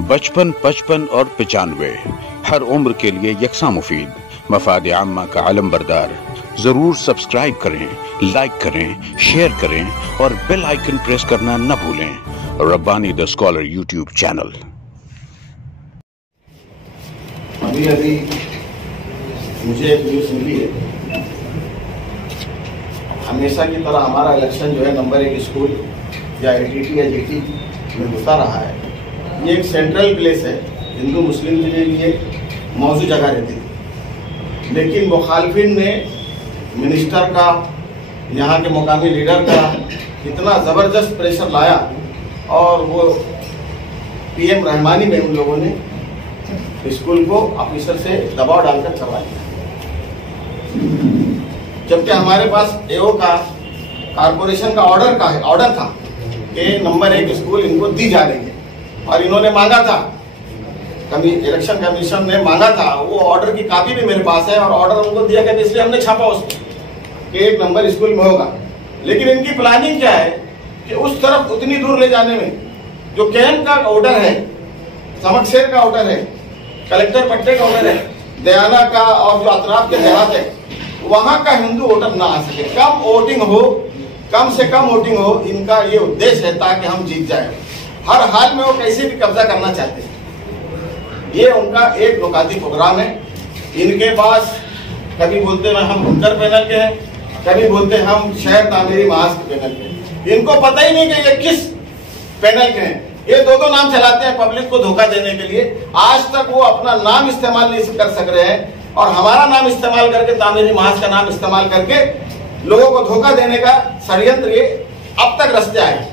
बचपन, 55 और 95 हर उम्र के लिए यकसा मुफीद, मफाद आम्मा का आलम बरदार। जरूर सब्सक्राइब करें, लाइक करें, शेयर करें और बेल आइकन प्रेस करना न भूलें। Rabbani the scholar YouTube channel. अभी मुझे एक न्यूज़ मिली है। हमेशा की तरह हमारा इलेक्शन जो है नंबर 1 स्कूल या एटीटी या जीटी में होता रहा है। ये एक सेंट्रल प्लेस है, हिंदू मुस्लिम के लिए मौजू जगह रहती थी, लेकिन मुखालफिन ने मिनिस्टर का, यहाँ के मुकामी लीडर का इतना ज़बरदस्त प्रेशर लाया और वो पीएम रहमानी में उन लोगों ने स्कूल को ऑफिसर से दबाव डालकर करवा दिया। जबकि हमारे पास एओ का कारपोरेशन का ऑर्डर था कि नंबर 1 स्कूल इनको दी जा रही है और इन्होंने मांगा था, कभी इलेक्शन कमीशन ने मांगा था, वो ऑर्डर की कॉपी भी मेरे पास है और ऑर्डर उनको दिया गया, इसलिए हमने छापा उसको कि 1 नंबर स्कूल में होगा। लेकिन इनकी प्लानिंग क्या है कि उस तरफ उतनी दूर ले जाने में जो कैंप का ऑर्डर है, समकशेर का ऑर्डर है, कलेक्टर पट्टे का ऑर्डर है, दयाना का और जो अतराफ के देहात है वहां का हिंदू वोटर ना आ सके, कम वोटिंग हो, कम से कम वोटिंग हो, इनका ये उद्देश्य है ताकि हम जीत जाए। हर हाल में वो कैसे भी कब्जा करना चाहते हैं। ये उनका एक नुकाती प्रोग्राम है। इनके पास कभी बोलते हैं हम बुनकर पैनल के हैं, कभी बोलते हैं हम शहर तामीरी महाज के पैनल के। इनको पता ही नहीं कि ये किस पैनल के हैं। ये दो नाम चलाते हैं पब्लिक को धोखा देने के लिए। आज तक वो अपना नाम इस्तेमाल नहीं कर सक रहे हैं और हमारा नाम इस्तेमाल करके, तामीरी महाज का नाम इस्तेमाल करके लोगों को धोखा देने का षड्यंत्र ये अब तक रचते आए।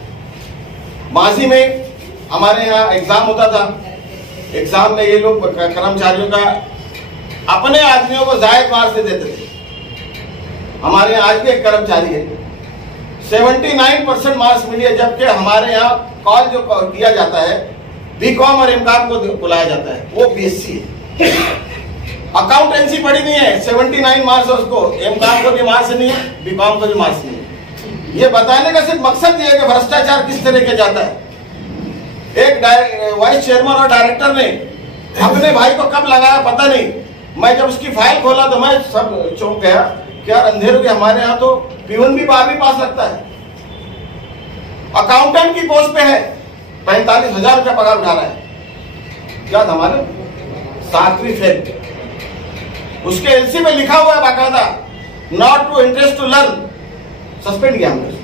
माजी में हमारे यहाँ एग्जाम होता था, एग्जाम में ये लोग कर्मचारियों का अपने आदमियों को जायज मार्क्स देते थे। हमारे यहाँ आज भी एक कर्मचारी है 79% मार्क्स मिली है, जबकि हमारे यहाँ कॉल जो किया जाता है बीकॉम और एमकॉम को बुलाया जाता है, वो बीएससी है। अकाउंटेंसी पढ़ी नहीं है, 79 मार्क्स है उसको, एमकॉम को भी मार्क्स नहीं है, बीकॉम को भी मार्क्स नहीं है। ये बताने का सिर्फ मकसद ये है कि भ्रष्टाचार किस तरह के जाता है। एक वाइस चेयरमैन और डायरेक्टर ने अपने भाई को कब लगाया पता नहीं। मैं जब उसकी फाइल खोला तो मैं सब चौंक गया कि यार अंधेरों के हमारे यहाँ तो पीवन भी 12वीं पास लगता है, अकाउंटेंट की पोस्ट पे है, 45,000 रुपया पगार उठा रहा है। क्या हमारे 7वीं फेल, उसके एलसी में लिखा हुआ है बाकायदा not to interest to learn, suspend किया हमने।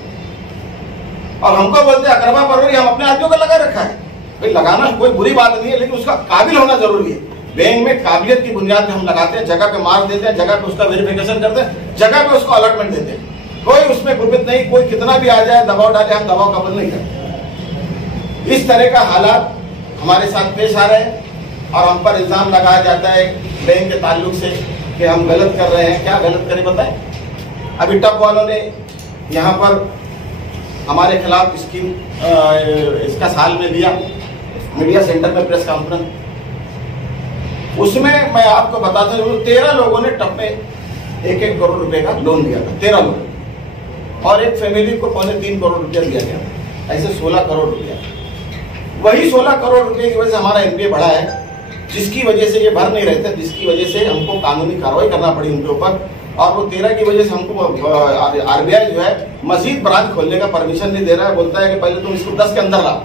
और हमको बोलते हैं अकरबा परवरी, हम अपने आदमियों को लगा रखा है। भाई लगाना कोई बुरी बात नहीं है, लेकिन उसका काबिल होना जरूरी है। बैंक में काबिलियत की बुनियाद पे हम लगाते हैं, जगह पे मार्क देते हैं, जगह पे उसका वेरिफिकेशन करते हैं, जगह पे उसको अलॉटमेंट देते हैं। कोई उसमें गुरबित नहीं, कोई कितना भी आ जाए दबाव डाले, हम दबाव कबूल नहीं करते। इस तरह का हालात हमारे साथ पेश आ रहे हैं और हम पर इल्जाम लगाया जाता है बैंक के ताल्लुक से कि हम गलत कर रहे हैं। क्या गलत करें बताएं? अभी टप वालों ने यहाँ पर हमारे खिलाफ इसका साल में दिया मीडिया सेंटर में प्रेस कॉन्फ्रेंस, उसमें मैं आपको बताता हूँ 13 लोगों ने टप में 1-1 करोड़ रुपए का लोन दिया था, 13 लोग, और एक फैमिली को 3.25 करोड़ रुपया दिया गया, ऐसे 16 करोड़ रुपया। वही 16 करोड़ रुपए की वजह से हमारा एनपीए बढ़ा है, जिसकी वजह से ये भर नहीं रहते, जिसकी वजह से हमको कानूनी कार्रवाई करना पड़ी उनके ऊपर। और वो 13 की वजह से हमको आरबीआई जो है मजीद ब्रांच खोलने का परमिशन नहीं दे रहा है। बोलता है कि पहले तुम इसको 10 के अंदर ला।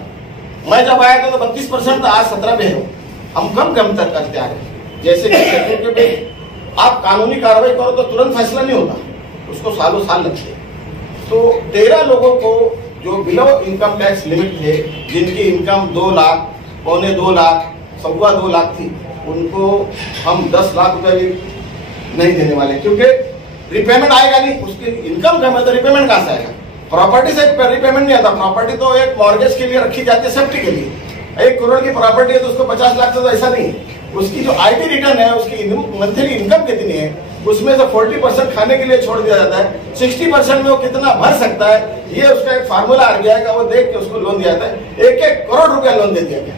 मैं जब आया था तो 32% था, आज 17 पे है। हम कम तक करते आ रहे। जैसे कि आप कानूनी कार्रवाई करो तो तुरंत फैसला नहीं होता, उसको सालों साल लगते हैं। तो 13 लोगों को जो बिलो इनकम टैक्स लिमिट थे, जिनकी इनकम 2 लाख, 2.25 लाख, 2.25 लाख थी, उनको हम 10 लाख रुपए भी नहीं देने वाले, क्योंकि रिपेमेंट आएगा नहीं। उसकी इनकम कम है तो रिपेमेंट कहां से आएगा? प्रॉपर्टी से रिपेमेंट नहीं आता। प्रॉपर्टी तो एक मॉर्गेज के लिए रखी जाती है, सेफ्टी के लिए। 1 करोड़ की प्रॉपर्टी है तो उसको 50 लाख से तो ऐसा नहीं है। उसकी जो आईटी रिटर्न है, उसकी मंथली इनकम कितनी है, उसमें से 40% खाने के लिए छोड़ दिया जाता है, 60% में वो कितना भर सकता है, ये उसका एक फार्मूला आरबीआई का, वो देख के उसको लोन दिया जाता है। 1-1 करोड़ रुपया लोन दे दिया गया।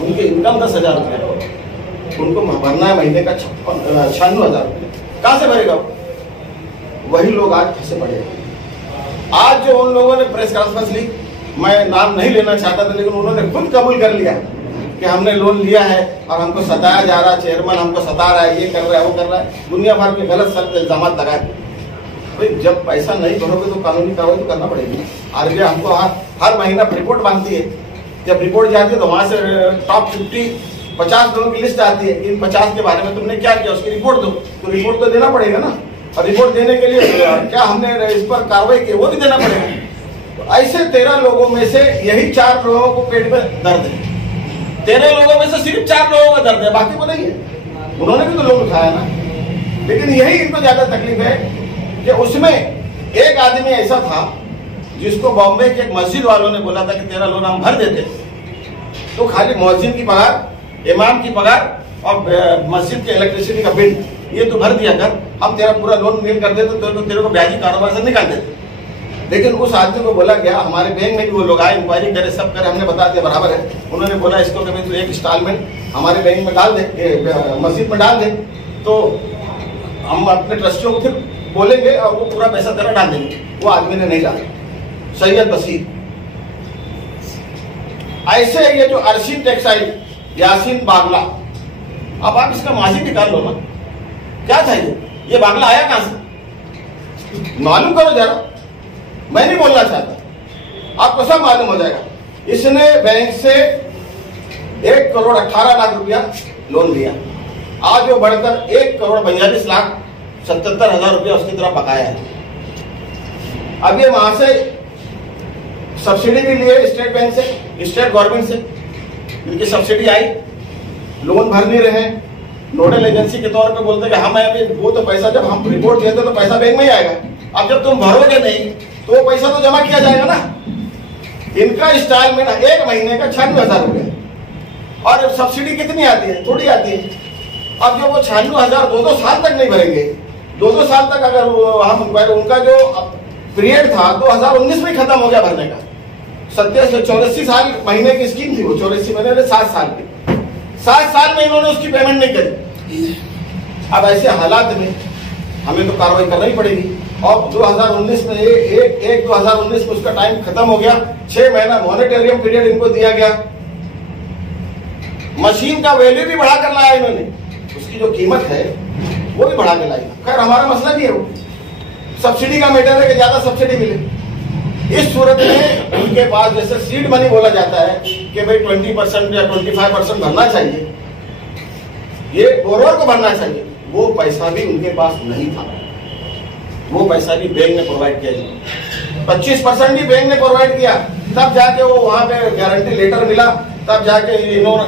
उनकी इनकम 10,000 रुपया, उनको भरना है महीने का 96,000 रुपया। कहां से भरेगा? वही लोग आज फंसे पड़े हैं। आज जो उन लोगों ने प्रेस कॉन्फ्रेंस ली, मैं नाम नहीं लेना चाहता था, लेकिन उन्होंने खुद कबूल कर लिया कि हमने लोन लिया है और हमको सताया जा रहा है, चेयरमैन हमको सता रहा है, ये कर रहा है, वो कर रहा है, दुनिया भर के गलत सलत इल्जाम लगाए। भाई जब पैसा नहीं भरोगे तो कानूनी कार्रवाई तो करना पड़ेगी। आरबीआई हमको हर महीना रिपोर्ट मांगती है, जब रिपोर्ट जाती है तो वहां से टॉप 50 लोगों की लिस्ट आती है, इन 50 के बारे में तुमने क्या किया उसकी रिपोर्ट दो, तो रिपोर्ट तो देना पड़ेगा ना, और रिपोर्ट देने के लिए क्या हमने इस पर कार्रवाई की वो भी देना पड़ेगा। तो ऐसे 13 लोगों में से यही 4 लोगों को पेट में दर्द है, 13 लोगों में से सिर्फ 4 लोगों का दर्द है, बाकी को नहीं है। उन्होंने भी तो लोन उठाया ना, लेकिन यही इनको ज्यादा तकलीफ है कि उसमें एक आदमी ऐसा था जिसको बॉम्बे के एक मस्जिद वालों ने बोला था कि तेरा लोन हम भर देते, तो खाली मुअज्जिन की पगार, इमाम की पगार और मस्जिद के इलेक्ट्रिसिटी का बिल ये तो भर दिया कर, हम तेरा पूरा लोन नील कर देते तो तेरे को ब्याजी कारोबार से निकाल देते। लेकिन उस आदमी को बोला गया, हमारे बैंक में भी वो लोग आए, इंक्वायरी करे, सब करे, हमने बता दिया बराबर है। उन्होंने बोला इसको कभी तो एक इंस्टॉलमेंट हमारे बैंक में डाल दे, मस्जिद में डाल दे, तो हम अपने ट्रस्टियों को फिर बोलेंगे और वो पूरा पैसा तेरा डाल देंगे। वो आदमी ने नहीं डाला, सैयद बसीर। ऐसे ये जो अर्शिन टेक्सटाइल, यासीन बागला, अब आप इसका माजी निकाल लो ना, क्या था ये बागला आया कहां से मालूम करो जरा। मैं नहीं बोलना चाहता, आपको सब मालूम हो जाएगा। इसने बैंक से 1,18,00,000 लोन लिया, आज वो बढ़कर 1,42,77,000 रुपया उसकी तरफ बकाया है। अब ये वहां से सब्सिडी भी लिए स्टेट बैंक से, स्टेट गवर्नमेंट से, इनकी सब्सिडी आई, लोन भर नहीं रहे, नोडल एजेंसी के तौर पे बोलते कि हम अभी वो तो पैसा जब हम रिपोर्ट देते तो पैसा बैंक में ही आएगा, अब जब तुम भरोगे नहीं तो वो पैसा तो जमा किया जाएगा ना। इनका इंस्टॉलमेंट 1 महीने का 96,000 रुपया, और सब्सिडी कितनी आती है, थोड़ी आती है। अब जो वो 96,000 2-2 साल तक नहीं भरेंगे, 2-2 साल तक अगर हम उनका जो पीरियड था 2019 में खत्म हो गया भरने का, 84 साल महीने की स्कीम थी वो, 84 महीने 7 साल की, 7 साल में इन्होंने उसकी पेमेंट नहीं करी। अब ऐसे हालात में हमें तो कार्रवाई करना ही पड़ेगी। और 2019 में 2019 में उसका टाइम खत्म हो गया, 6 महीना मॉनिटरियम पीरियड इनको दिया गया। मशीन का वैल्यू भी बढ़ा कर लाया इन्होंने, उसकी जो कीमत है वो भी बढ़ा के लाई। खैर हमारा मसला नहीं है, वो सब्सिडी का मैटर है कि ज्यादा सब्सिडी मिले। इस सूरत में उनके पास जैसे सीड मनी बोला जाता है कि भाई 20% या 25% भरना चाहिए, ये बोरोवर को भरना चाहिए, वो पैसा भी उनके पास नहीं था, वो पैसा भी बैंक ने प्रोवाइड किया। 25% भी बैंक ने प्रोवाइड किया, तब जाके वो वहां पे गारंटी लेटर मिला, तब जाके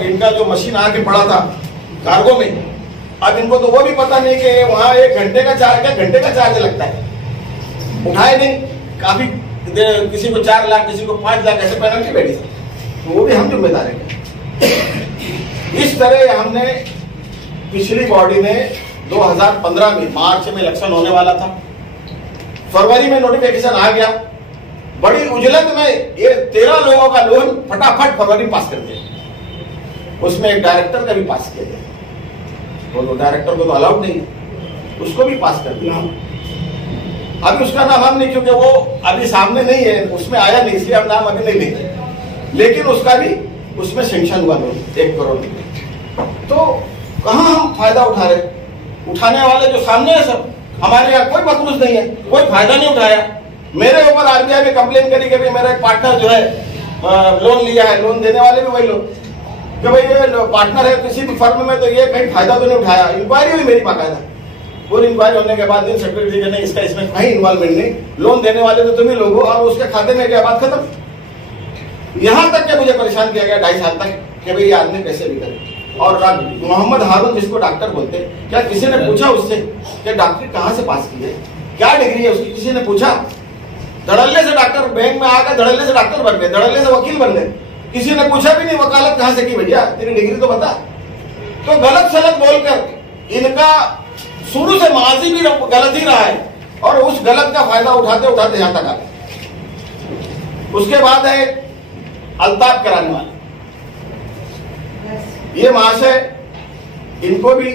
इनका जो मशीन आके पड़ा था कार्गो में। अब इनको तो वो भी पता नहीं कि वहां 1 घंटे का चार्ज लगता है, उठाए नहीं, काफी किसी को 4 लाख किसी को 5 लाख ऐसे पेनल्टी बैठी, तो वो भी हम जिम्मेदार हैं। इस तरह हमने पिछली बॉडी ने 2015 में मार्च में इलेक्शन होने वाला था, फरवरी में नोटिफिकेशन आ गया, बड़ी उजलत में ये 13 लोगों का लोन फटाफट फरवरी पास कर दिया। उसमें एक डायरेक्टर का भी पास किया गया, तो डायरेक्टर को तो अलाउड नहीं है, उसको भी पास कर दिया। अभी उसका नाम हम नहीं, क्योंकि वो अभी सामने नहीं है, उसमें आया नहीं, इसलिए हम नाम अभी नहीं लेते, लेकिन उसका भी उसमें सेंक्शन हुआ लोन 1 करोड़ रुपए। तो कहां हम फायदा उठा रहे, उठाने वाले जो सामने है सब, हमारे यहाँ कोई मखलूस नहीं है, कोई फायदा नहीं उठाया। मेरे ऊपर आरबीआई में कंप्लेन करी कि भाई मेरा एक पार्टनर जो है लोन लिया है, लोन देने वाले भी वही लोग, कि भाई ये पार्टनर है किसी भी फर्म में, तो ये कहीं फायदा तो नहीं उठाया। इंक्वायरी हुई मेरी बाकायदा, पूरी इंक्वायरी होने के बाद सेक्रेटरी ने इसका इसमें कहीं इन्वॉल्वमेंट नहीं, लोन देने वाले तो तुम ही लोग हो, और उसके खाते में क्या बात खत्म। यहां तक कि मुझे परेशान किया गया 2.5 साल तक कि भाई ये आदमी कैसे भी करे। और मोहम्मद हारून जिसको डॉक्टर बोलते, क्या किसी ने पूछा उससे कि डॉक्टरी कहां से पास की है, क्या डिग्री है उसकी, किसी ने पूछा? धड़ल्ले से डॉक्टर बैंक में आकर धड़ल्ले से डॉक्टर बन गए, धड़ल्ले से वकील बन गए, किसी ने पूछा भी नहीं वकालत कहां से की, भैया तेरी डिग्री तो बता। तो गलत सलत बोलकर इनका शुरू से माजी भी गलत ही रहा है, और उस गलत का फायदा उठाते उठाते यहां तक आ गए। उसके बाद है अल्ताफ कराने वाले, ये महाशय, इनको भी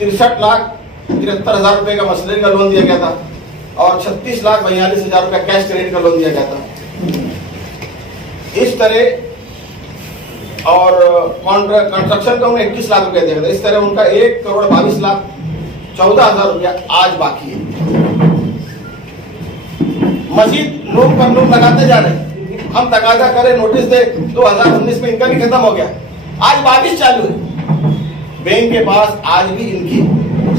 63,73,000 रुपए का मसले का लोन दिया गया था, और 36,42,000 रुपया कैश क्रेडिट का लोन दिया गया था। इस तरह और कंस्ट्रक्शन का उन्हें 21 लाख रुपया दिया था। इस तरह उनका 1,22,14,000 रुपया आज बाकी है। मजीद लोग पर लोग लगाते जा रहे हैं, हम तकाजा करें, नोटिस दे, 2019 में इनका भी खत्म हो गया, आज 22 चालू है। बैंक के पास आज भी इनकी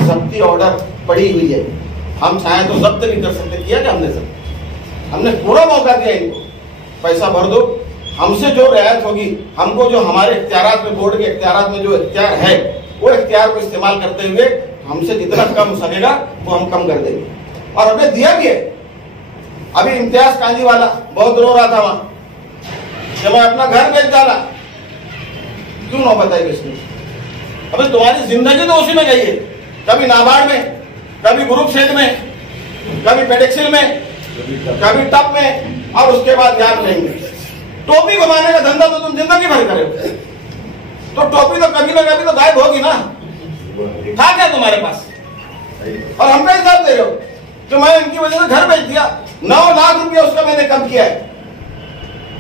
जब्ती ऑर्डर पड़ी हुई है, हम चाहें तो जब्त नहीं कर सकते। किया क्या हमने जब्त? हमने पूरा मौका दिया इनको, पैसा भर दो, हमसे जो रियायत होगी, हमको जो हमारे इख्तियारात में, बोर्ड के इख्तियारात में जो इख्तियार है, वो इख्तियार को इस्तेमाल करते हुए हमसे जितना कम हो सकेगा वो हम कम कर देंगे। और हमने दिया भी है। अभी इम्तियाज कांजी वाला बहुत रो रहा था वहां, जब मैं अपना घर बेच डाला, क्यों नौबत आई किसने? अभी तुम्हारी जिंदगी तो उसी में गई है, कभी नाबार्ड में, कभी ग्रुप शेड में, कभी पेडेक्सिल में, कभी टप में, और उसके बाद याद रहेंगे। टोपी घुमाने का धंधा तो तुम जिंदगी भर करे, तो टोपी तो कभी ना कभी तो गायब होगी ना। था क्या तुम्हारे पास? और हम पे हिसाब दे रहे हो कि मैं इनकी वजह से घर बेच दिया। 9 लाख रुपया उसका मैंने कम किया है,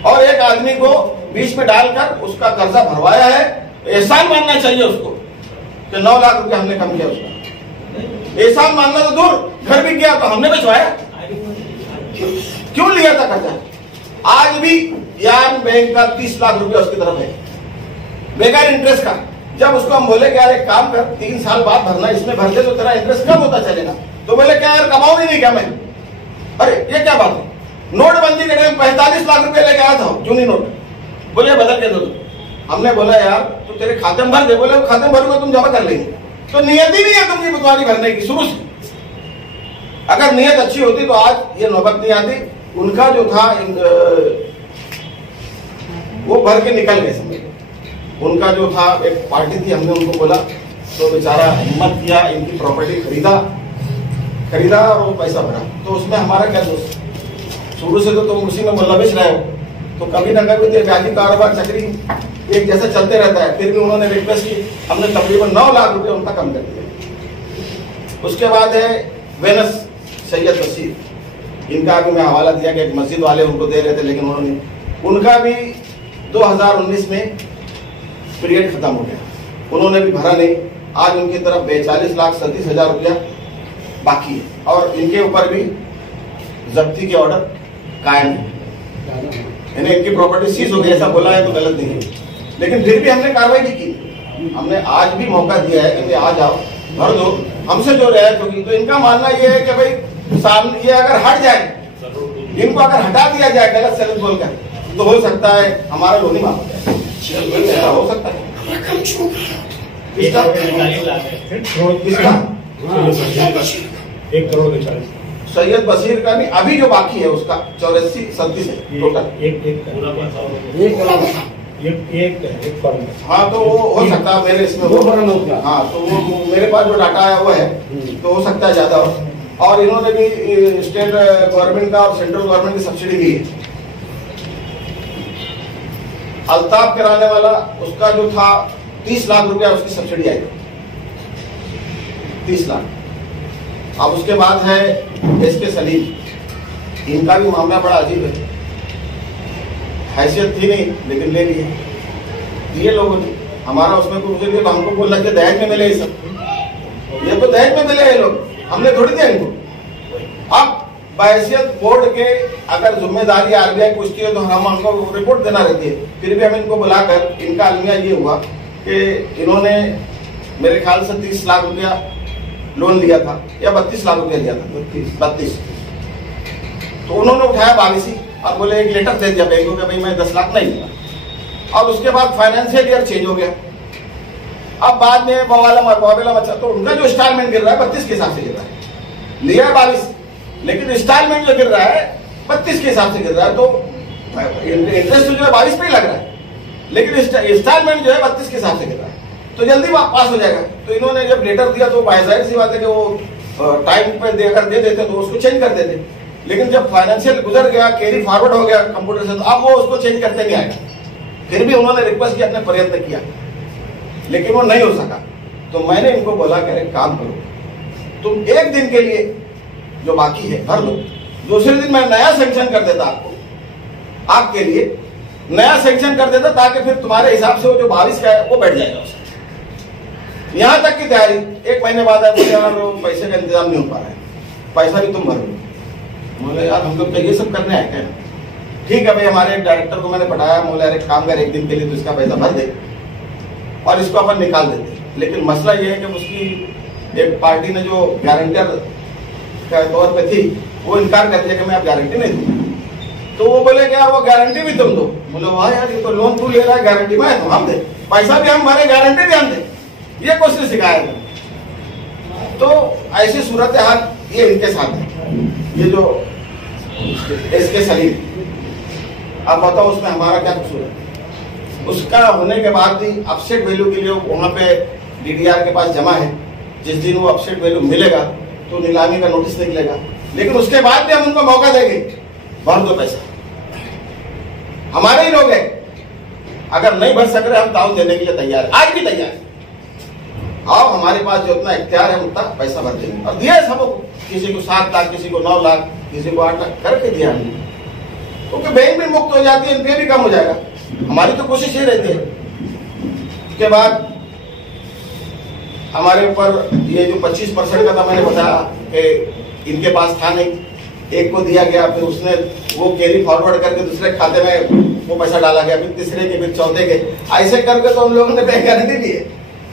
और एक आदमी को बीच में डालकर उसका कर्जा भरवाया है। एहसान मानना चाहिए उसको कि 9 लाख रुपया हमने कम किया उसका। एहसान मानना तो दूर, घर भी किया तो हमने भिजवाया। क्यों लिया था कर्जा? आज भी यान बैंक का 30 लाख रुपया उसकी तरफ है, बेकार इंटरेस्ट का। जब उसको हम बोले कि यार एक काम कर, 3 साल बाद भरना, इसमें भर दे तो तेरा इंटरेस्ट कम होता चलेगा। तो बोले क्या यार, कमाऊ ही नहीं क्या मैं? अरे ये क्या बात है? नोटबंदी के टाइम 45 लाख रुपया लेके आया था, जूनी नोट, बोले बदल के दो। हमने बोला यार तो तेरे खाते में भर दे। बोले खाते में भरूंगा तुम जमा कर लेंगे। तो नियत ही नहीं है तुमकी बुतवारी भरने की शुरू से। अगर नियत अच्छी होती तो आज ये नौबत नहीं आती। उनका जो था वो भर के निकल गए समझ। उनका जो था एक पार्टी थी, हमने उनको बोला तो बेचारा हिम्मत किया, इनकी प्रॉपर्टी खरीदा और वो पैसा भरा। तो उसमें हमारा क्या दोस्त? शुरू से तो तुम उसी में मुलविस रहे हो, तो कभी ना कभी तो ब्याजी कारोबार चक्री एक जैसा चलते रहता है। फिर भी उन्होंने रिक्वेस्ट की, हमने तकरीबन 9 लाख रुपए उनका कम कर दिया। उसके बाद है वेनस सैयद बशीर, इनका भी मैं हवाला दिया कि मस्जिद वाले उनको दे रहे थे, लेकिन उन्होंने, उनका भी 2019 में पीरियड खत्म हो गया, उन्होंने भी भरा नहीं। आज उनकी तरफ 42,37,000 रुपया बाकी है, और इनके ऊपर भी जब्ती के ऑर्डर कायम है। इनकी प्रॉपर्टी सीज हो गई, ऐसा बोला है तो गलत नहीं है, लेकिन फिर भी हमने कार्रवाई नहीं की। हमने आज भी मौका दिया है कि भाई आ जाओ, भर दो, हमसे जो रियायत होगी। तो इनका मानना यह है कि भाई सामने ये अगर हट जाए, इनको अगर हटा दिया जाए गलत सलत बोलकर, तो हो सकता है हमारा लोन ही माफ हो जाए। ऐसा हो सकता है। किसका? 1 करोड़ 40। सैयद बशीर का भी अभी जो बाकी है उसका 84-37 है टोटल। एक फॉर्म। हाँ तो वो हो सकता है मेरे इसमें हाँ, तो वो मेरे पास जो डाटा है वो है, तो हो सकता है ज्यादा हो। और इन्होंने भी स्टेट गवर्नमेंट का और सेंट्रल गवर्नमेंट की सब्सिडी दी है। अल्ताफ कराने वाला, उसका जो था 30 लाख रुपया उसकी सब्सिडी आई, 30 लाख। अब उसके बाद है एसके सलीम, इनका भी मामला बड़ा अजीब है। हैसियत थी नहीं लेकिन ले लिए, दिए लोगों ने। हमारा उसमें कुछ नहीं, तो हमको बोल रहे थे दहेज में मिले ये सब, ये तो दहेज में मिले ये लोग, हमने थोड़ी दिया इनको। अब बहैसियत बोर्ड के अगर जिम्मेदारी आरबीआई पूछती है तो हम हमको रिपोर्ट देना रहती है। फिर भी हम इनको बुलाकर, इनका अलमिया ये हुआ कि इन्होंने मेरे ख्याल से 30 लाख रुपया लोन लिया था, या 32 लाख रुपया लिया था, 32। तो उन्होंने उठाया 22 और बोले एक लेटर दे दिया बैंक को कि भाई मैं 10 लाख नहीं दूंगा। और उसके बाद फाइनेंशियल ईयर चेंज हो गया। अब बाद में बवाला मचा, तो उनका जो इंस्टॉलमेंट गिर रहा है 32 के हिसाब से गिर रहा है। लिया है 22, लेकिन इंस्टॉलमेंट जो गिर रहा है 32 के हिसाब से गिर रहा है। तो इंटरेस्ट जो है 22 पे ही लग रहा है, लेकिन इंस्टॉलमेंट जो है 32 के हिसाब से गिर रहा है, तो जल्दी पास हो जाएगा। तो इन्होंने जब लेटर दिया तो जाहिर सी बात है कि वो टाइम पे देकर दे देते तो उसको चेंज कर देते। लेकिन जब फाइनेंशियल गुजर गया, कैरी फॉरवर्ड हो गया कंप्यूटर से, तो अब वो उसको चेंज करते नहीं आएगा। फिर भी उन्होंने रिक्वेस्ट किया, अपने प्रयत्न किया, लेकिन वो नहीं हो सका। तो मैंने इनको बोला कि अरे काम करो, तुम एक दिन के लिए जो बाकी है भर लो, दूसरे दिन मैं नया सेंक्शन कर देता आपको, आपके लिए नया सेक्शन कर देता ताकि फिर तुम्हारे हिसाब से वो जो 22 का है वो बैठ जाएगा उसमें। यहां तक की तैयारी 1 महीने बाद है, मुझे यार पैसे का इंतजाम नहीं हो पा रहा है, पैसा भी तुम भरो। बोले यार हम लोग ये सब करने आए क्या? ठीक है भाई, हमारे एक डायरेक्टर को मैंने पढ़ाया, बोला यार एक काम कर, 1 दिन के लिए तो इसका पैसा भर दे और इसको अपन निकाल देते। लेकिन मसला ये है कि उसकी एक पार्टी ने जो गारंटर का तौर पे थी वो इनकार कर दिया कि मैं अब गारंटी नहीं दूंगा। तो वो बोले कि यार वो गारंटी भी तुम दो। बोले वाह यार, ये तो लोन तू ले रहा है, गारंटी में तो हम दे, पैसा भी हम भरे, गारंटी भी हम दे। ये क्वेश्चन सिखाया था। तो ऐसी सूरत हाल ये इनके साथ है, ये जो इसके सलीम। अब बताओ उसमें हमारा क्या कसूर है? उसका होने के बाद भी अपसेट वैल्यू के लिए वहां पे डीडीआर के पास जमा है। जिस दिन वो अपसेट वैल्यू मिलेगा तो नीलामी का नोटिस निकलेगा, लेकिन उसके बाद भी हम उनको मौका देंगे, भर दो पैसा। हमारे ही लोग हैं, अगर नहीं भर सक रहे हम दाव देने के लिए तैयार है, आज भी तैयार है। आओ, हमारे पास जो उतना इख्तियार है उतना पैसा भर देंगे। और दिया सबको, किसी को 7 लाख, किसी को 9 लाख, किसी को 8 लाख करके दिया हमने, क्योंकि बैंक भी मुक्त हो जाती है, इनके भी कम हो जाएगा। हमारी तो कोशिश ये रहती है। उसके बाद हमारे ऊपर ये जो 25% का था, मैंने बताया कि इनके पास था नहीं, एक को दिया गया, फिर उसने वो कैरी फॉरवर्ड करके दूसरे खाते में वो पैसा डाला गया, फिर तीसरे के, फिर चौथे के, ऐसे करके तो हम लोगों ने बैंक गारंटी दी है।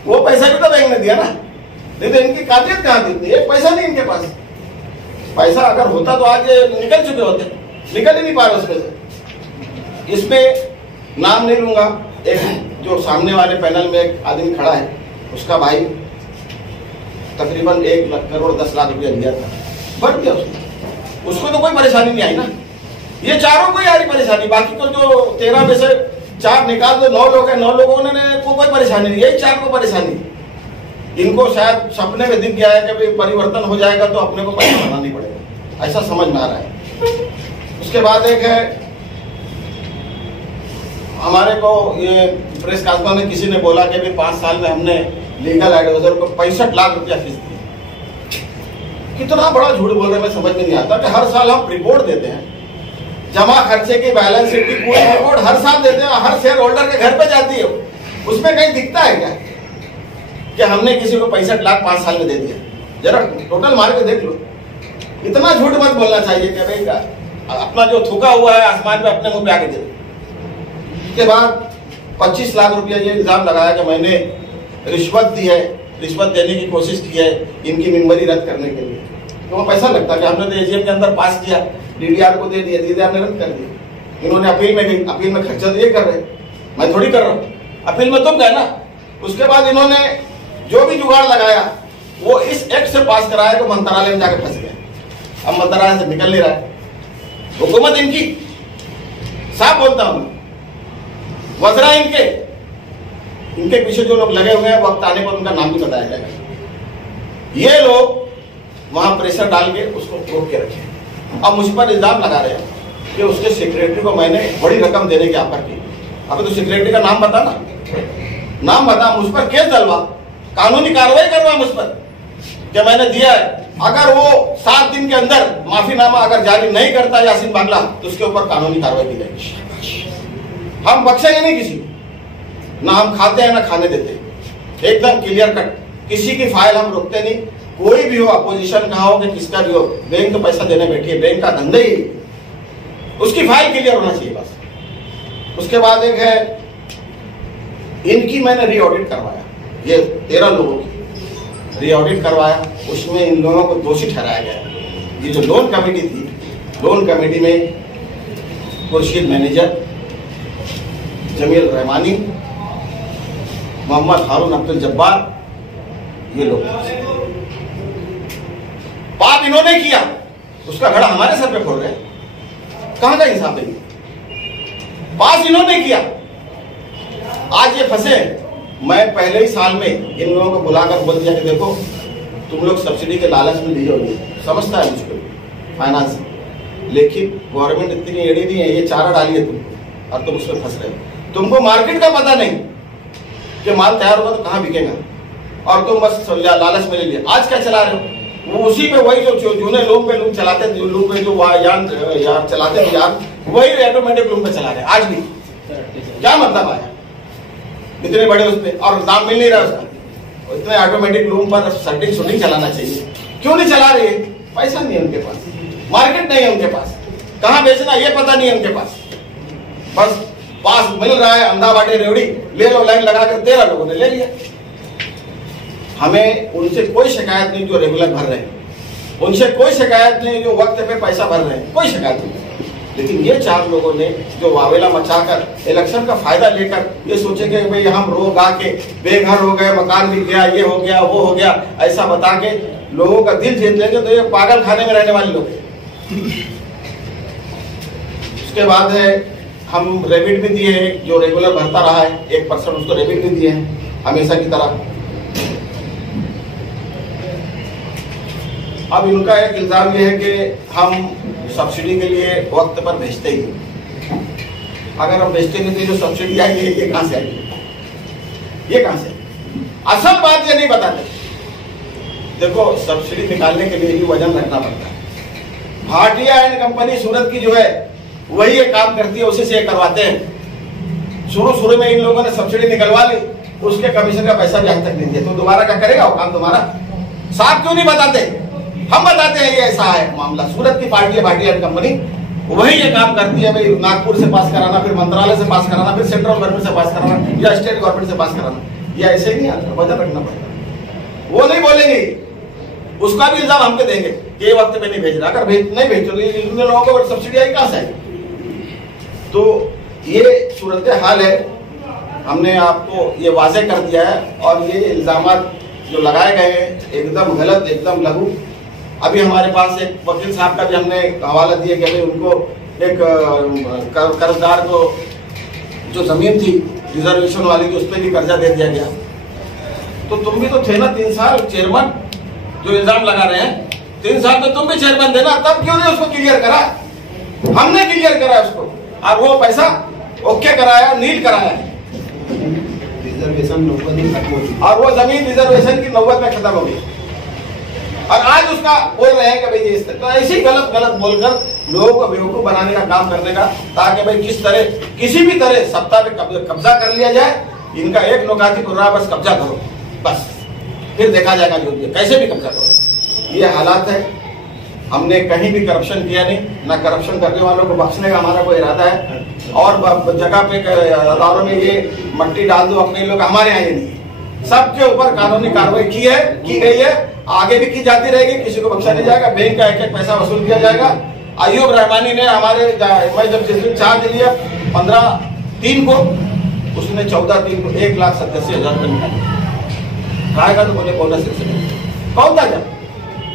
वो पैसा भी तो बैंक ने दिया ना, नहीं तो इनकी काबिलियत कहाँ थी? एक पैसा नहीं इनके पास। पैसा अगर होता तो आज निकल चुके होते, निकल ही नहीं पा रहे उसमें से। इसमें नाम नहीं लूंगा, एक जो सामने वाले पैनल में एक आदमी खड़ा है, उसका भाई तकरीबन 1 करोड़ 10 लाख रुपया दिया था, भर दिया उसको तो कोई परेशानी नहीं आई ना। ये चारों को ही आ रही परेशानी, बाकी तो जो 13 में से 4 निकाल दो, 9 लोग हैं, 9 लोगों ने को कोई परेशानी नहीं, यही 4 को परेशानी। इनको शायद सपने में दिख गया है कि भाई परिवर्तन हो जाएगा तो अपने को पैसा भरना नहीं पड़ेगा, ऐसा समझ में आ रहा है। उसके बाद एक है, हमारे को ये प्रेस कॉन्फ्रेंस में किसी ने बोला कि भाई 5 साल में हमने लीगल एडवाइजर को 65 लाख रुपया फीस दी। कितना बड़ा झूठ बोल रहे हैं, मैं समझ में नहीं आता कि हर साल हम रिपोर्ट देते हैं, जमा खर्चे की, बैलेंस शीट की पूरी रिपोर्ट हर साल देते हैं, हर शेयर होल्डर के घर पे जाती है। उसमें कहीं दिखता है क्या कि हमने किसी को 65 लाख 5 साल में दे दिया? जरा टोटल मार के देख लो। इतना झूठ मत बोलना चाहिए कि भाई अपना जो थूका हुआ है आसमान में अपने मुंह पे आके दे। उसके बाद 25 लाख रुपया ये इल्जाम लगाया कि मैंने रिश्वत दी है, रिश्वत देने की कोशिश की है इनकी मेंबरी रद्द करने के लिए। तो वो पैसा लगता है कि हमने तो एजीएम के अंदर पास किया, डीडीआर को दे दिया, डीडीआर ने रद्द कर दिया। इन्होंने अपील में गई, अपील में खर्चा तो ये कर रहे, मैं थोड़ी कर रहा हूँ, अपील में तुम गए ना। उसके बाद इन्होंने जो भी जुगाड़ लगाया वो इस एक्ट से पास कराया तो मंत्रालय में जाकर फंस गए। अब मंत्रालय से निकल नहीं रहा है, हुकूमत इनकी, साफ बोलता हूं, वज़रा इनके पीछे जो लोग लगे हुए हैं, वक्त आने पर उनका नाम भी बताया जाएगा। ये लोग वहां प्रेशर डाल के उसको रोक के रखे। अब मुझ पर इल्जाम लगा रहे हैं कि उसके सेक्रेटरी को मैंने बड़ी रकम देने की ऑफर की। अब तो सेक्रेटरी का नाम बता ना, नाम बता, मुझ पर केस डलवा, कानूनी कार्रवाई करवा मुझ पर कि मैंने दिया है। अगर वो 7 दिन के अंदर माफीनामा अगर जारी नहीं करता यासीन बांग्ला तो उसके ऊपर कानूनी कार्रवाई की जाएगी। हम बख्शेंगे नहीं किसी को, ना हम खाते हैं ना खाने देते, एकदम क्लियर कट। किसी की फाइल हम रोकते नहीं, कोई भी हो, अपोजिशन का हो कि किसका भी हो, बैंक तो पैसा देने बैठी है, बैंक का धंधा ही, उसकी फाइल क्लियर होना चाहिए बस। उसके बाद एक है, इनकी मैंने री ऑडिट करवाया, ये 13 लोगों की री ऑडिट करवाया, उसमें इन लोगों को दोषी ठहराया गया। ये जो लोन कमेटी थी, लोन कमेटी में खुर्शीद मैनेजर, जमील रहमानी, मोहम्मद हारून अब्दुल जब्बार, ये लोग पाप इन्होंने किया, उसका घड़ा हमारे सर पे फोड़ रहे हैं। कहां का इंसाफ है? पास इन्होंने किया, आज ये फंसे। मैं पहले ही साल में इन लोगों को बुलाकर बोल दिया कि देखो तुम लोग सब्सिडी के लालच में ली जाओगे, समझता है मुझको फाइनेंस, लेकिन गवर्नमेंट इतनी एड़ी नहीं है, ये चारा डाली है तुमको और तुम उसमें फंस रहे हो। तुमको मार्केट का पता नहीं कि माल तैयार होगा तो कहाँ बिकेगा, और तुम बस लालच में ले लिया। आज क्या चला रहे हो? वो उसी पे वही जो जूने लूम पे लूम चलाते थे, लूम पे जो यान चलाते थे यान, वही ऑटोमेटिक लूम पे चला रहे हैं आज भी। क्या मतलब आया इतने बड़े उस पर, और दाम मिल नहीं रहा उसका। इतने ऑटोमेटिक लोन पर सर्टिंग शूटिंग चलाना चाहिए, क्यों नहीं चला रही है? पैसा नहीं है उनके पास, मार्केट नहीं है उनके पास, कहाँ बेचना ये पता नहीं है उनके पास। बस पास मिल रहा है, अंधा बाटे रेवड़ी ले लो, लाइन लगाकर 13 लोगों ने ले लिया। हमें उनसे कोई शिकायत नहीं जो रेगुलर भर रहे हैं, उनसे कोई शिकायत नहीं जो वक्त पे पैसा भर रहे हैं, कोई शिकायत नहीं। लेकिन ये 4 लोगों ने जो वावेला मचाकर इलेक्शन का फायदा लेकर ये सोचे कि भाई हम रो गा के बेघर हो गए, मकान मिल गया, ये हो गया, वो हो गया, ऐसा बता के लोगों का दिल जीत लेंगे, तो ये पागल खाने में रहने वाले लोग। उसके बाद है हम रेबिट भी दिए हैं, जो रेगुलर भरता रहा है 1% उसको रेबिट भी दिए हैं हमेशा की तरह। अब इनका एक इल्जाम ये है कि हम सब्सिडी के लिए वक्त पर भेजते ही, अगर हम भेजते नहीं तो जो सब्सिडी आएगी ये कहां से आएगी, ये कहां से? असल बात ये नहीं बताते। देखो सब्सिडी निकालने के लिए भी वजन रखना पड़ता है। भाटिया एंड कंपनी सूरत की जो है वही ये काम करती है, उसी से करवाते हैं। शुरू में इन लोगों ने सब्सिडी निकलवा ली, उसके कमीशन का पैसा भी आज तक नहीं दिया, तो दोबारा क्या करेगा वो काम तुम्हारा? साफ क्यों नहीं बताते? हम बताते हैं ये ऐसा है मामला। सूरत की पार्टी है भाटिया एंड कंपनी, वही ये काम करती है। भाई नागपुर से पास कराना, फिर मंत्रालय से पास कराना, फिर सेंट्रल गवर्नमेंट से पास कराना या स्टेट गवर्नमेंट से पास कराना, ये ऐसे ही नहीं आता, वजन रखना पड़ेगा। वो नहीं बोलेंगे, उसका भी इल्जाम हमको देंगे कि ये वक्त पे नहीं भेज रहा। अगर नहीं भेज तो इन लोगों को सब्सिडी आई कहां से आई? तो ये सूरत हाल है। हमने आपको ये वाजे कर दिया है, और ये इल्जाम जो लगाए गए हैं एकदम गलत, एकदम लघु। अभी हमारे पास एक वकील साहब का भी हमने हवाला दिया कि भाई उनको एक कर्जदार को जो जमीन थी रिजर्वेशन वाली, उस पर भी कर्जा दे दिया गया। तो तुम भी तो थे ना 3 साल चेयरमैन, जो इल्जाम लगा रहे हैं 3 साल तो तुम भी चेयरमैन थे ना, तब क्यों नहीं उसको क्लियर करा? हमने क्लियर करा उसको, और वो पैसा ओके कराया, नील कराया। रिजर्वेशन 90 दिन खत्म हो चुकी, और वो जमीन रिजर्वेशन की 90 में खत्म हो गई, और आज उसका बोल रहे हैं कि भाई ये इस तरह। तो ऐसी गलत बोलकर लोगों को बेवकूफ बनाने का काम करने का, ताकि भाई किसी भी तरह सत्ता पे कब्जा कर लिया जाए। इनका एक नौकाती कुर्रा, बस कब्जा करो, बस फिर देखा जाएगा जो भी, कैसे भी कब्जा करो। ये हालात है। हमने कहीं भी करप्शन किया नहीं, ना करप्शन करने वालों को बख्शने का हमारा कोई इरादा है। और जगह पे अदालतों में ये मट्टी डाल दो अपने लोग, हमारे यहाँ ये नहीं। सबके ऊपर कानूनी कार्रवाई की गई है, आगे भी की जाती रहेगी, किसी को बख्शा नहीं जाएगा। बैंक का एक पैसा वसूल किया जाएगा। अयूब रहमानी ने मैं जब जिस दिन चार्ज लिया 15/3 को, उसने 14/3 को 1,87,000 रुपये निकाले। खाएगा तो बोले बोनस सेक्शन कौन था? जब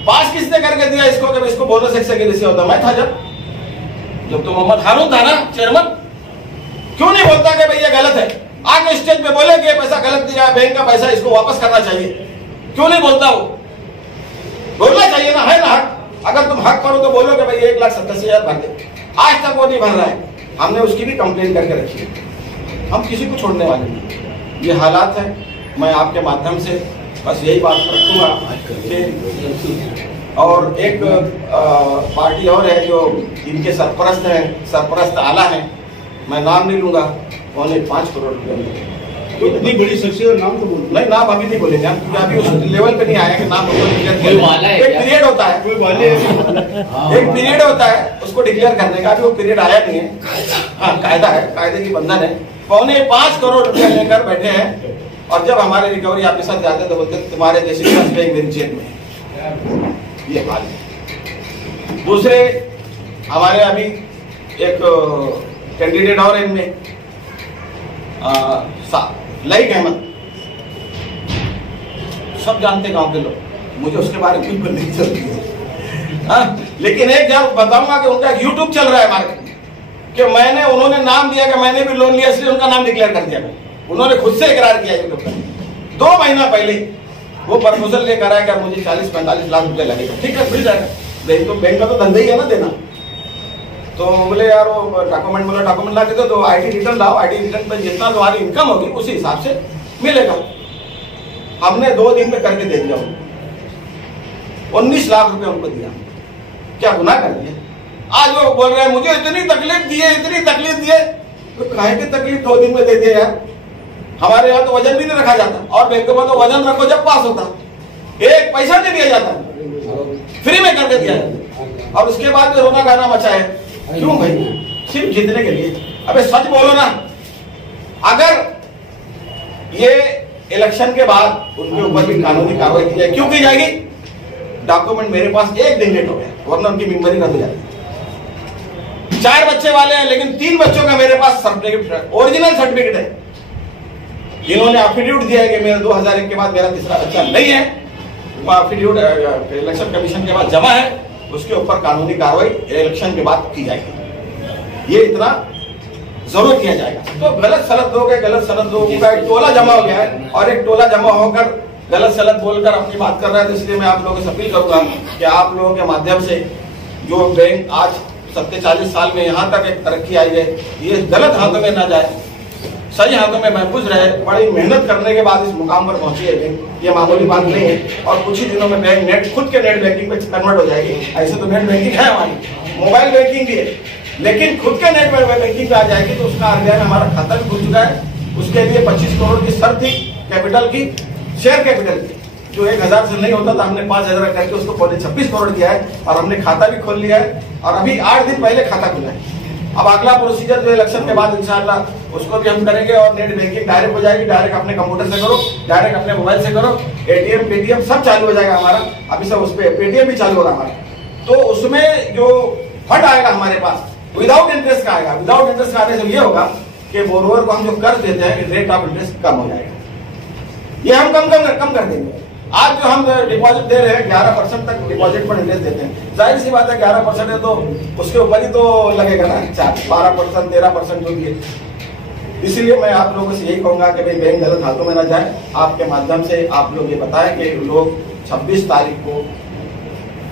पास किसने करके दिया इसको कि इसको बोनस सेक्शन के लिए होता? मैं था जब तो मोहम्मद हारून था ना चेयरमैन। क्यों नहीं बोलता कि भाई ये गलत है? आगे स्टेज पे बोले कि ये पैसा गलत दिया है, बैंक का पैसा, इसको वापस करना चाहिए। क्यों नहीं बोलता? वो बोलना चाहिए ना, है ना हक? अगर तुम हक करो तो बोलो कि भाई 1,87,000 भर दे। आज तक वो नहीं भर रहा है, हमने उसकी भी कंप्लेन करके रखी है। हम किसी को छोड़ने वाले नहीं। ये हालात है। मैं आपके माध्यम से बस यही बात रखूंगा कि, और एक पार्टी और है जो इनके सरपरस्त हैं, सरपरस्त आला हैं, मैं नाम नहीं लूंगा, उन्होंने 5 करोड़ रुपये। तो इतनी बड़ी शख्सियत नाम तो बोल नहीं, नाम अभी नहीं बोलेंगे हम, क्योंकि अभी उस लेवल पे नहीं आया कि नाम एक पीरियड होता है, कोई वाले एक पीरियड होता है उसको डिक्लेयर करने का। अभी वो पीरियड आया नहीं है। हाँ, कायदा है, कायदे की बंधन है। 5.25 करोड़ रुपया लेकर बैठे हैं, और जब हमारे रिकवरी ऑफिसर जाते तो बोलते तुम्हारे जैसे बैंक मेरी जेब में। ये हाल है। दूसरे हमारे अभी एक कैंडिडेट और है इनमें लाइक अहमद, सब जानते गांव के लोग, मुझे उसके बारे में बिल्कुल नहीं चलती है। लेकिन एक जब बताऊंगा कि उनका यूट्यूब चल रहा है मार्केट में, कि उन्होंने नाम दिया कि मैंने भी लोन लिया, इसलिए उनका नाम डिक्लेयर कर दिया। उन्होंने खुद से इकरार किया यूट्यूब पर 2 महीना पहले वो प्रपोजल लेकर आया कि मुझे 40-45 लाख रुपए लगेगा। ठीक है, मिल जाएगा, बैंक का तो धंधा ही है ना देना। तो बोले यार वो डॉक्यूमेंट, बोला डॉक्यूमेंट ला के दो, आईटी रिटर्न लाओ, आईटी रिटर्न पर जितना तुम्हारी इनकम होगी उसी हिसाब से मिलेगा। हमने 2 दिन में करके दे दिया। 19 लाख रुपए उनको दिया। क्या गुनाह कर दिया? आज वो बोल रहे हैं मुझे इतनी तकलीफ दिए, इतनी तकलीफ दिए। तो काहे की तकलीफ 2 दिन में दे दिया यार। हमारे यहाँ तो वजन भी नहीं रखा जाता, और बैंकों में तो वजन रखो जब पास होता, 1 पैसा नहीं दिया जाता, फ्री में करके दिया जाता, और उसके बाद में रोना गाना मचा है। क्यों भाई? सिर्फ जीतने के लिए। अबे सच बोलो ना, अगर ये इलेक्शन के बाद उनके ऊपर भी कानूनी कार्रवाई की जाए, क्यों की जाएगी? डॉक्यूमेंट मेरे पास 1 दिन लेट हो गया, वरना उनकी मेमोरी रद्द हो जाती। 4 बच्चे वाले हैं, लेकिन 3 बच्चों का मेरे पास सर्टिफिकेट, ओरिजिनल सर्टिफिकेट है। जिन्होंने एफिडेविट दिया है कि मेरा 2001 के बाद मेरा तीसरा बच्चा नहीं है, वो एफिडेविट इलेक्शन कमीशन के बाद जमा है, उसके ऊपर कानूनी कार्रवाई इलेक्शन के बाद की जाएगी। ये इतना जरूर किया जाएगा। तो गलत सलत लोगों का एक टोला जमा हो गया है, और एक टोला जमा होकर गलत सलत बोलकर अपनी बात कर रहा है। तो इसलिए मैं आप लोगों से अपील करूंगा कि आप लोगों के माध्यम से जो बैंक आज 40 साल में यहाँ तक एक तरक्की आई है, ये गलत हाथों में ना जाए, सही हाथों में महफूज रहे। बड़ी मेहनत करने के बाद इस मुकाम पर पहुंची है बैंक, ये मामूली बात नहीं है। और कुछ ही दिनों में बैंक खुद के नेट बैंकिंग पे कन्वर्ट हो जाएगी। ऐसे तो नेट बैंकिंग है हमारी, मोबाइल बैंकिंग भी है, लेकिन खुद के नेट बैंकिंग पे आ जाएगी। तो उसका RBI में हमारा खाता भी खुल चुका है। उसके लिए 25 करोड़ की शर्त थी कैपिटल की, शेयर कैपिटल की, जो 1000 से नहीं होता था, हमने 5000 करके उसको 26 करोड़ किया है, और हमने खाता भी खोल लिया है, और अभी 8 दिन पहले खाता खुला है। अब अगला प्रोसीजर जो इलेक्शन के बाद इंशाल्लाह उसको भी हम करेंगे, और नेट बैंकिंग डायरेक्ट हो जाएगी। डायरेक्ट अपने कंप्यूटर से करो, डायरेक्ट अपने मोबाइल से करो, ATM पेटीएम सब चालू हो जाएगा हमारा। अभी सब उस पर पेटीएम भी चालू हो रहा हमारा। तो उसमें जो फंड आएगा हमारे पास विदाउट इंटरेस्ट का आएगा। विदाउट इंटरेस्ट का आने से ये होगा कि बोरोवर को हम जो कर्ज देते हैं, रेट ऑफ इंटरेस्ट कम हो जाएगा। ये हम कम कर देंगे। आज जो हम डिपॉजिट दे रहे हैं 11% तक डिपॉजिट पर इंटरेस्ट देते हैं। जाहिर सी बात है 11% है तो उसके ऊपर ही तो लगेगा ना चार्ज, 12% 13% जो भी है। इसीलिए मैं आप लोगों से यही कहूंगा कि भाई बैंक गलत हाथों में ना जाए। आपके माध्यम से आप लोग ये बताएं कि लोग 26 तारीख को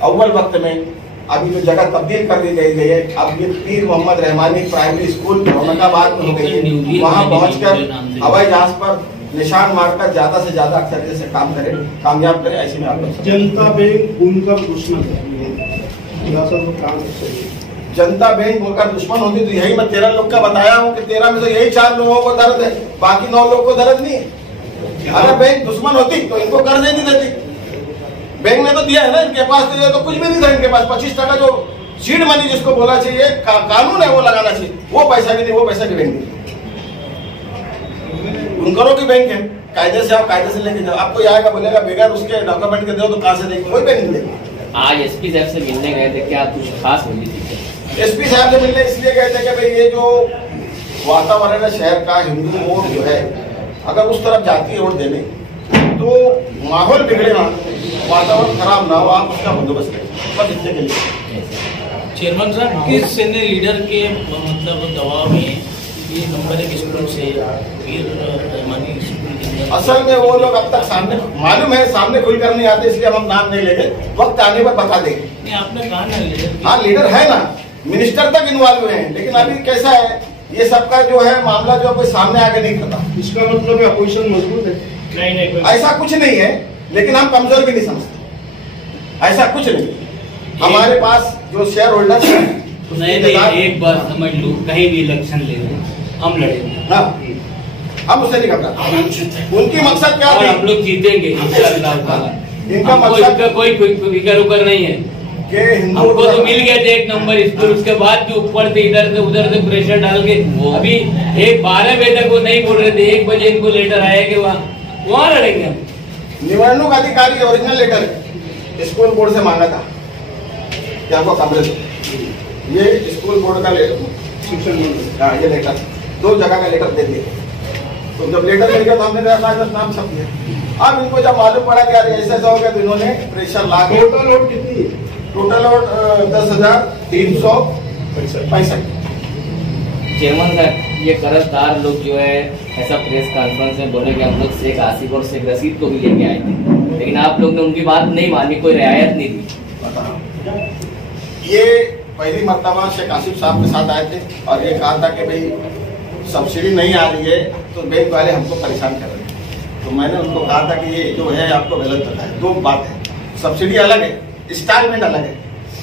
अव्वल वक्त में अभी जो जगह तब्दील कर दी गई है, अब ये पीर मोहम्मद रहमानी प्राइमरी स्कूल औरंगाबाद में हो गई है, वहाँ पहुंचकर हवाई जहाज पर निशान मारकर ज्यादा से ज्यादा अक्सर से काम करें, कामयाब करें। ऐसे में आप लोग जनता बैंक उनका दुश्मन है, जनता बैंक बोलकर दुश्मन होती तो यही मैं 13 लोग का बताया हूँ कि 13 में से यही 4 लोगों को दर्द है, बाकी 9 लोगों को दर्द नहीं है। अगर बैंक दुश्मन होती तो इनको कर्ज नहीं देती। बैंक ने तो दिया है ना, इनके पास तो कुछ भी नहीं था। इनके पास 25% जो सीड मनी जिसको बोला चाहिए, कानून है वो लगाना चाहिए, वो पैसा भी नहीं, वो पैसा भी बैंक नहीं। बुनकरों की बैंक है, कायदे से आप कायदे से लेके जाओ। आपको आएगा बोलेगा बगैर उसके डॉक्यूमेंट के दो तो कहाँ से देंगे, कोई बैंक नहीं देगा। आज SP साहब से मिलने गए थे, क्या कुछ खास मिली थी? SP साहब से मिलने इसलिए गए थे कि भाई ये जो वातावरण है शहर का, हिंदू वोट जो है अगर उस तरफ जाती है वोट देने, तो माहौल बिगड़े ना, वातावरण खराब ना हो, आप उसका बंदोबस्त करें बस इतने के लिए। चेयरमैन साहब, किस सीनियर लीडर के मतलब दबाव में ये नंबर 1 स्कूल से फिर रहमानी स्कूल के अंदर? असल में वो लोग अब तक सामने मालूम है, सामने खुलकर नहीं आते, इसलिए हम नाम नहीं लेंगे, वक्त आने पर बता देंगे। नहीं, आपने कहा ना लीडर। हाँ लीडर है ना, मिनिस्टर तक इन्वॉल्व हुए हैं, लेकिन अभी कैसा है ये सबका जो है मामला जो कोई सामने आके नहीं करता। इसका मतलब अपोजिशन मजबूत है? नहीं, ऐसा कुछ नहीं है, लेकिन हम कमजोर भी नहीं समझते, ऐसा कुछ नहीं। हमारे पास जो शेयर होल्डर नहीं, एक बात समझ लो, कहीं भी इलेक्शन ले लो, हम लड़ेंगे। हाँ, हम उससे नहीं करता। उनकी मकसद क्या है? हम लोग जीतेंगे इंशाअल्लाह। इनका मकसद कोई फिकर उकर नहीं है कि हमको तो मिल गया थे 1 नंबर स्कूल, उसके बाद जो ऊपर से इधर से उधर से प्रेशर डाल के अभी 12 बजे तक वो नहीं बोल रहे थे, 1 बजे इनको लेटर आया कि वहाँ लड़ेंगे हम। निवडणूक अधिकारी ओरिजिनल लेटर स्कूल बोर्ड से मांगा था कि आपको कमरे दो। ये स्कूल बोर्ड का हाँ, ये लेटर 2 जगह का लेटर दे दिए। तो जब लेटर मिल गया तो हमने नाम छप दिया। अब इनको जब मालूम पड़ा कि यार ऐसा हो गया तो इन्होंने प्रेशर ला के टोटल वोट कितनी? Total vote 10,365। चेयरमैन साहब, ये कर्जदार लोग जो है ऐसा प्रेस कॉन्फ्रेंस में बोले कि हम लोग शेख आसिफ और शेख रशीद को भी लेके आए थे, लेकिन आप लोग ने उनकी बात नहीं मानी, कोई रियायत नहीं दी। ये पहली मर्तबा शेख आसिफ साहब के साथ आए थे और ये कहा था कि भाई सब्सिडी नहीं आ रही है तो बैंक वाले हमको परेशान कर रहे हैं। तो मैंने उनको कहा था कि ये जो है आपको गलत पता है। 2 बात है, सब्सिडी अलग है, इंस्टॉलमेंट अलग है।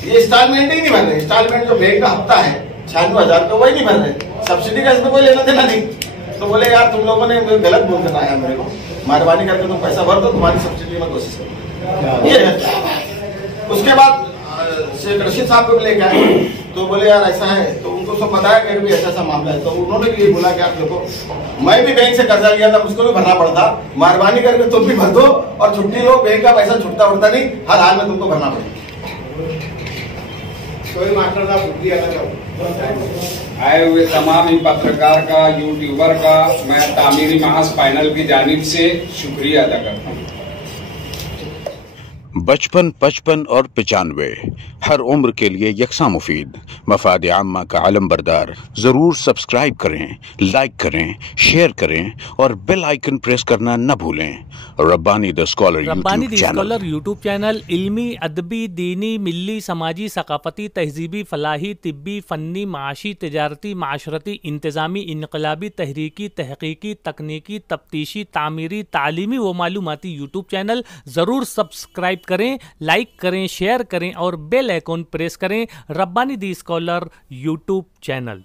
ये इंस्टॉलमेंट ही नहीं बन रहे। इंस्टॉलमेंट जो बैंक का हफ्ता है 96,000 रुपये वही नहीं भर रहे, सब्सिडी का इसमें कोई लेना देना नहीं। तो बोले यार तुम लोगों ने गलत बोल कर आया मेरे को, मेहरबानी करके तुम पैसा भर दो, तुम्हारी सब्सिडी में कोशिश करो, ये है। उसके बाद शेख रशीद साहब को लेके आए, तो बोले यार ऐसा है, तो उनको सब बताया कि भी ऐसा मामला है। तो उन्होंने भी ये बोला कि आप देखो मैं भी बैंक से कर्जा लिया था, मुझको भी भरना पड़ता, मेहरबानी करके तुम भी भर दो और छुट्टी लो, बैंक का पैसा छुटता उड़ता नहीं, हर हाल में तुमको भरना पड़ेगा। कोई मास्टर साहब आए हुए तमाम ही पत्रकार का, यूट्यूबर का मैं तामीरी महाज पैनल की जानिब से शुक्रिया अदा करता हूँ। 55, 55 और 95 हर उम्र के लिए यकसा मुफीद, मफाद आम्मा का आलम बरदार। जरूर सब्सक्राइब करें, लाइक करें, शेयर करें और बेल आइकन प्रेस करना न भूलें। Rabbani the scholar YouTube channel इल्मी, अदबी, दीनी, मिल्ली, समाजी, सकाफती, तहजीबी, फलाही, तिब्बी, फन्नी, माशी, तिजारती, माशरती, इंतज़ामी, इनकलाबी, तहरीकी, तहकीकी, तकनीकी, तफ्तीशी, तामीरी, तालीमी व मालूमाती यूट्यूब चैनल। ज़रूर सब्सक्राइब करें, लाइक करें, शेयर करें और बेल आइकन प्रेस करें। रब्बानी दी स्कॉलर यूट्यूब चैनल।